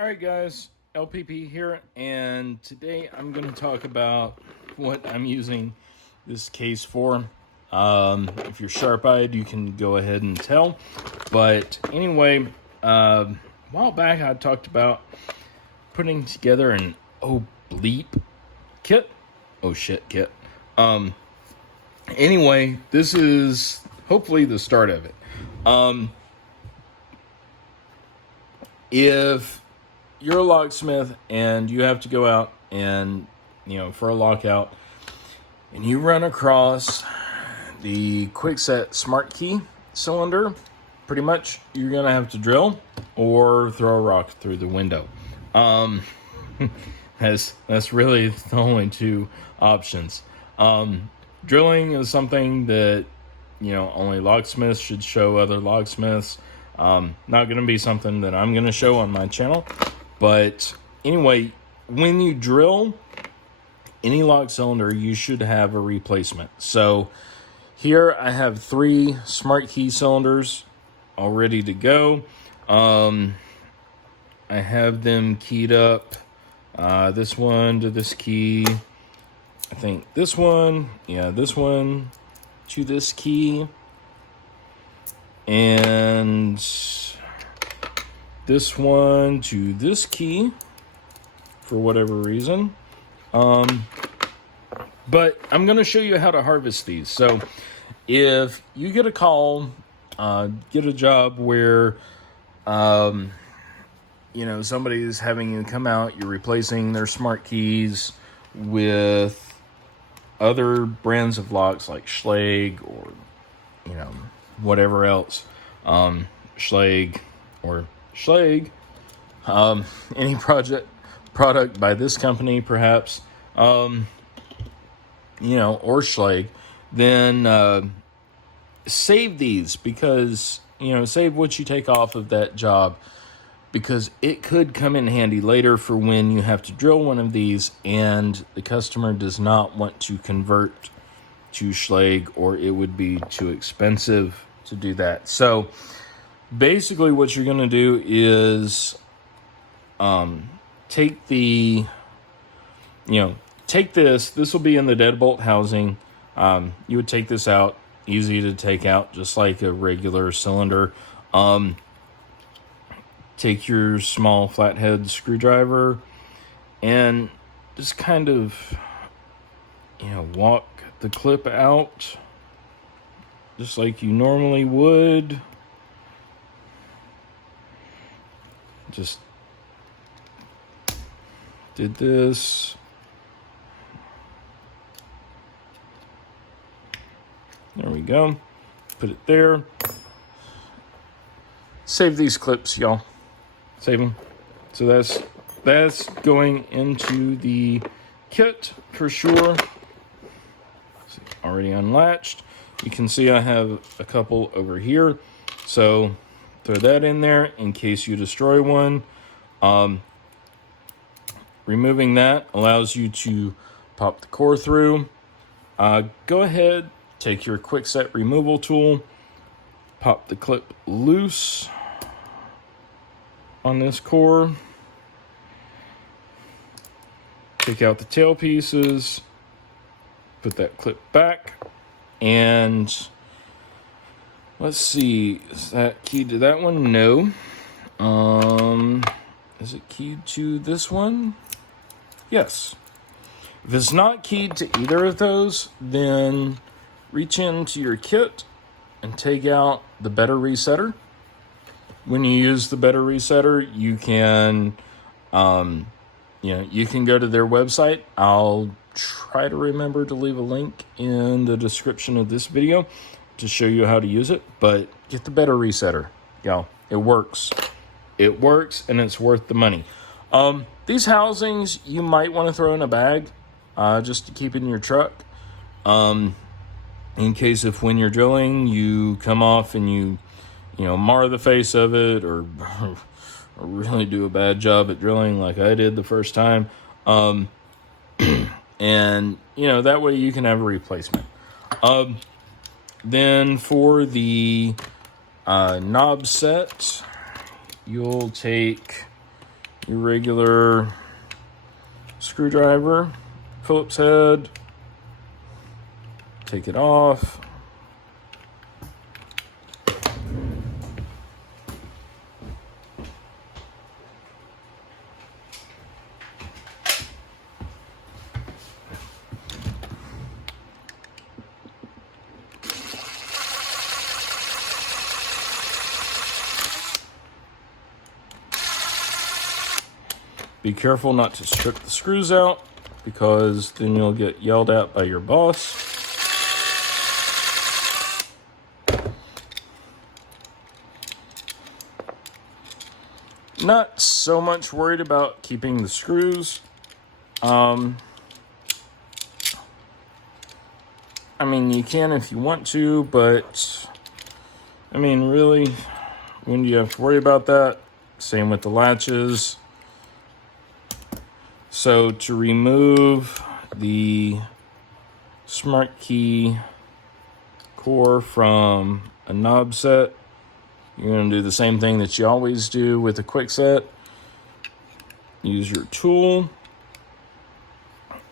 All right, guys, LPP here, and today I'm going to talk about what I'm using this case for. If you're sharp-eyed, you can go ahead and tell. But anyway, a while back I talked about putting together an Bleep Kit. Oh shit, kit. Anyway, this is hopefully the start of it. If you're a locksmith and you have to go out and, for a lockout, and you run across the quickset smart key cylinder, pretty much you're going to have to drill or throw a rock through the window. That's really the only two options. Drilling is something that, only locksmiths should show other locksmiths. Not going to be something that I'm going to show on my channel. But anyway, when you drill any lock cylinder, you should have a replacement. So here I have 3 smart key cylinders all ready to go. I have them keyed up. This one to this key. I think this one to this key. And this one to this key for whatever reason. But I'm going to show you how to harvest these. So if you get a call, get a job where, somebody's having you come out, you're replacing their smart keys with other brands of locks like Schlage or, whatever else, Schlage or Schlage, any product by this company perhaps, or Schlage, then save these because, save what you take off of that job because it could come in handy later for when you have to drill one of these and the customer does not want to convert to Schlage or it would be too expensive to do that. So basically what you're going to do is take this will be in the deadbolt housing. You would take this out, easy to take out, just like a regular cylinder. Take your small flathead screwdriver and just kind of, walk the clip out just like you normally would. Just did this. There we go. Put it there. Save these clips, y'all. Save them. So that's going into the kit for sure. Already unlatched. You can see I have a couple over here. So throw that in there in case you destroy one. Removing that allows you to pop the core through. Go ahead, take your quickset removal tool, pop the clip loose on this core. Take out the tail pieces, put that clip back, and let's see, is that keyed to that one? No. Is it keyed to this one? Yes. If it's not keyed to either of those, then reach into your kit and take out the better resetter. When you use the better resetter, you can, you can go to their website. I'll try to remember to leave a link in the description of this video to show you how to use it, but get the better resetter, y'all. It works. It works, and it's worth the money. These housings you might want to throw in a bag, just to keep in your truck, in case if when you're drilling you come off and you mar the face of it or really do a bad job at drilling like I did the first time. And, that way you can have a replacement. Then for the knob set, you'll take, your regular screwdriver, Phillips head, take it off. Be careful not to strip the screws out, because then you'll get yelled at by your boss. Not so much worried about keeping the screws. I mean, you can if you want to, but I mean, really, when do you have to worry about that? Same with the latches. So to remove the smart key core from a knob set, you're going to do the same thing that you always do with a quick set. Use your tool,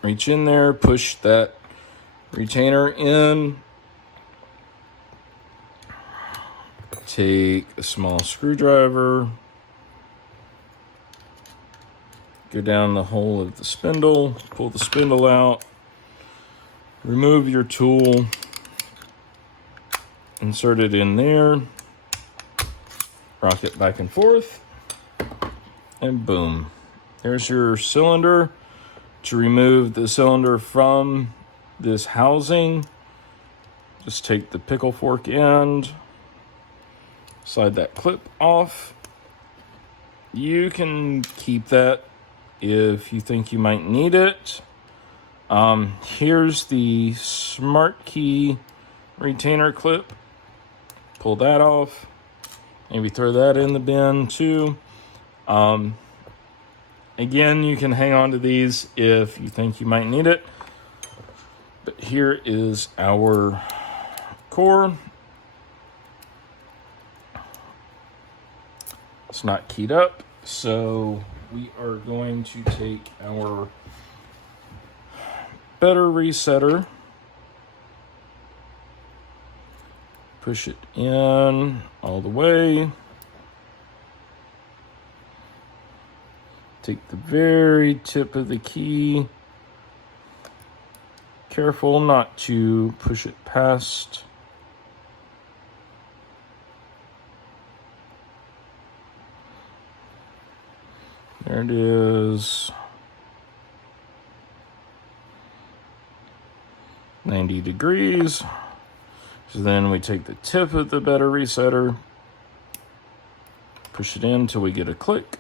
reach in there, push that retainer in, take a small screwdriver, go down the hole of the spindle, pull the spindle out, remove your tool, insert it in there, rock it back and forth, and boom. There's your cylinder. To remove the cylinder from this housing, just take the pickle fork end, slide that clip off. You can keep that if you think you might need it. Here's the smart key retainer clip. Pull that off. Maybe throw that in the bin too. Again, you can hang on to these if you think you might need it. But here is our core. It's not keyed up, so we are going to take our better resetter, push it in all the way, take the very tip of the key, careful not to push it past. There it is. 90 degrees. So then we take the tip of the better resetter, push it in until we get a click,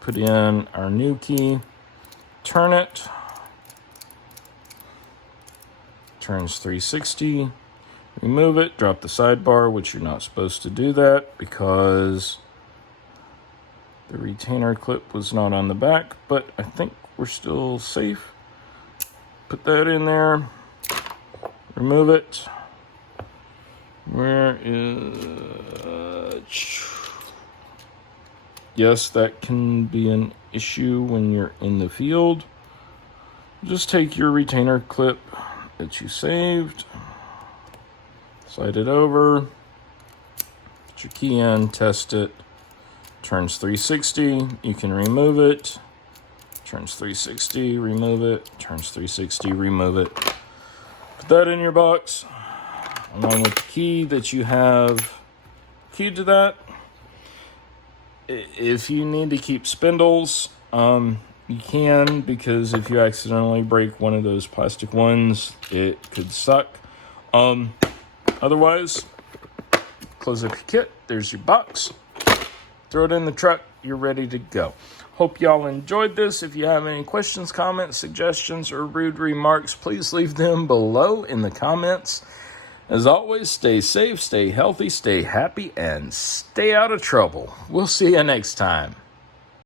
put in our new key, turn it, turns 360, remove it, drop the sidebar, which you're not supposed to do that because the retainer clip was not on the back, but I think we're still safe. Put that in there, remove it. Where is... Yes, that can be an issue when you're in the field. Just take your retainer clip that you saved, slide it over, put your key in, test it. Turns 360, you can remove it. Turns 360, remove it. Turns 360, remove it. Put that in your box, along with the key that you have keyed to that. If you need to keep spindles, you can, because if you accidentally break one of those plastic ones, it could suck. Otherwise, close up your kit. There's your box. Throw it in the truck. You're ready to go. Hope y'all enjoyed this. If you have any questions, comments, suggestions, or rude remarks, please leave them below in the comments. As always, stay safe, stay healthy, stay happy, and stay out of trouble. We'll see you next time.